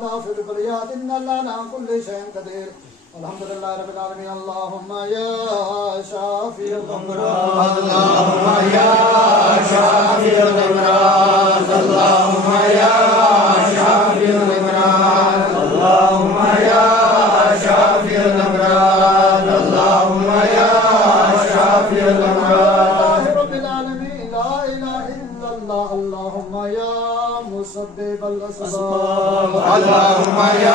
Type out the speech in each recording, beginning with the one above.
मदाफिल कुलियात इन्नल्लाह अला कुल्ली शैइन कदीर अल्हम्दुलिल्लाहि रब्बिल आलमीन अल्लाहुम्मा या शाफिअल अमराद अल्लाहुम्मा या शाफिअल अमराद अल्लाहुम्मा या शाफिअल अमराद अल्लाहुम्मा या शाफिअल अमराद अल्लाहुम्मा या शाफिअल अमराद रब्बिल आलमीन ला इलाहा इल्लल्लाह अल्लाहुम्मा या मुसब्बिबल असबाब अल्लाहुम्मा या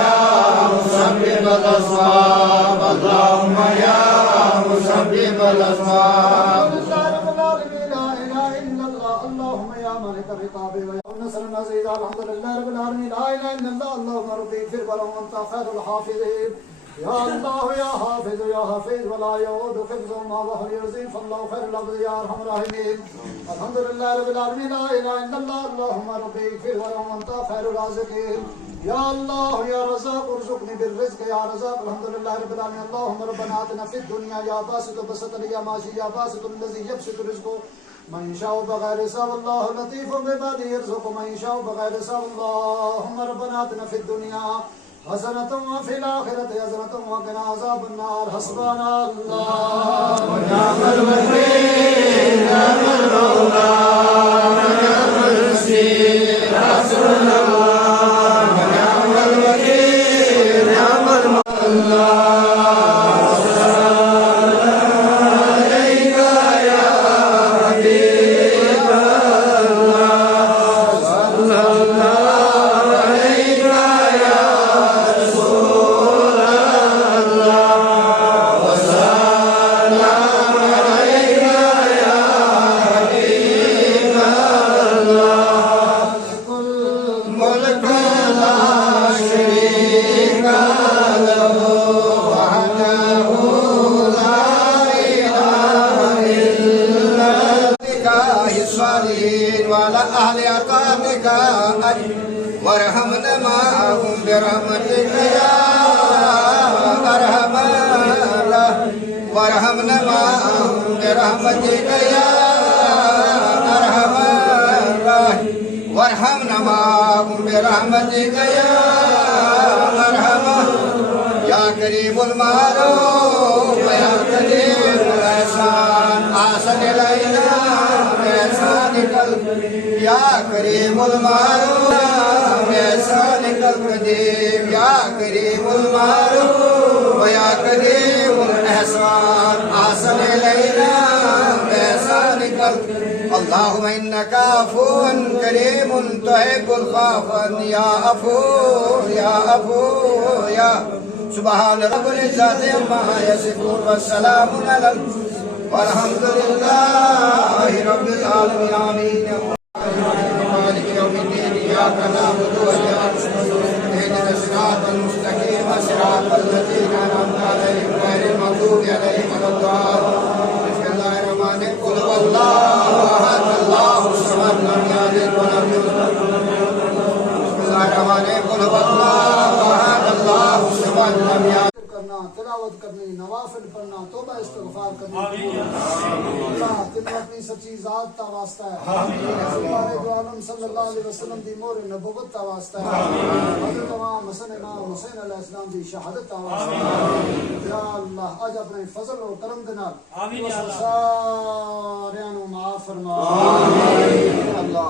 मुसब्बिबल असबाब अल्लाहुम्मा या मुसब्बिबल असबाब अल्लाहुम्मा या मालिक रिकाब व या नसर नज़ीर अल्हम्दुलिल्लाहि रब्बिल आलमीन ला इलाहा इल्लल्लाह अल्लाहुम्मा रब्बी फिर वला अंत खैरुल हाफिज़ीन या अल्लाह या हाफिज़ वला यऊदु हिफ्ज़ुहुमा व हुवल अज़ीम फल्लाहु खैरुल अब्द या अरहमर राहिमीन अल्हम्दुलिल्लाहि रब्बिल आलमीन ला इलाहा इल्लल्लाह अल्लाहुम्मा रब्बी फिर वला अंत खैरुर राज़िकीन या अल्लाह या रज़ाक़ उरज़ुक़नी बिर्रिज़्क़ या रज़ाक़ अल्हम्दुलिल्लाहि रब्बिल आलमीन अल्लाहुम्मा रब्बना आतिना फिद दुनिया या बासितु बसतल या माशी या बासितु लज़ी यबसितु रिज़्क़हु मन यशाउ बग़ैर हिसाब अल्लाहु लतीफ़ुन बिइबादिही यरज़ुक़ु मन यशाउ बग़ैर हिसाब अल्लाहुम्मा रब्बना आतिना फिद दुनिया हसनतुन व फिल आखिरति हसनतुन व क़िना अज़ाबन नार हस्बना अल्लाह व निअमल वकील निअमल मौला व निअमल नसीर हस्बनल्लाह व निअमल वकील निअमल मौला वरहमना माहुम बिरहमतिका या अरहमर वरहमना माहुम बिरहमतिका या अरहमर वरहमना माहुम बिरहमतिका या अरहमर या करीमुल मारूफ या करीमुल ihsan आसन इलैना एहसान कल्ब या करीमुल मारूफ एहसान कल्ब कदीम या करीमुल मारूफ या करीमुल ihsan आसन इलैना एहसान कल्ब अल्लाहुम्मा इन्नका अफ़ून करीमुन तुहिब्बुल अफ़्व या अफ़ू या सुब्हान रब्बिल इज़्ज़ति अम्मा यसिफून व सलामुन अलल वल्हम्दुलिल्लाहि रब्बिल आलमीन आमीन मालिक यौमिद्दीन इय्याका नअबुदु व इय्याका नस्तईन इहदिना सिरातल मुस्तक़ीम सिरातल लज़ीना अनअमता अलैहिम गैरिल मग़दूबि अलैहिम वलद्दाल्लीन बिस्मिल्लाहिर रहमानिर रहीम क़ुल हुवल्लाहु अहद अल्लाहुस समद लम यलिद व लम यूलद बिस्मिल्लाहिर रहमानिर रहीम क़ुल हुवल्लाहु अहद अल्लाहुस समद लम यलिद करना तिलावत करनी नवाफिल पढ़ना तौबा इस्तिग़फ़ार करनी अल्लाह तेरी अपनी सच्ची ज़ात दा वास्ता है सरकार दो आलम सल्लल्लाहु अलैहि वसल्लम दी मोहर नबुवत दा वास्ता है हज़रत इमाम हसन इमाम हुसैन अलैहिस्सलाम दी शहादत दा वास्ता है या अल्लाह आज अपने फजल और करम दे नाल आमीन या अल्लाह सारियां नू माफ फरमा आमीन अल्लाह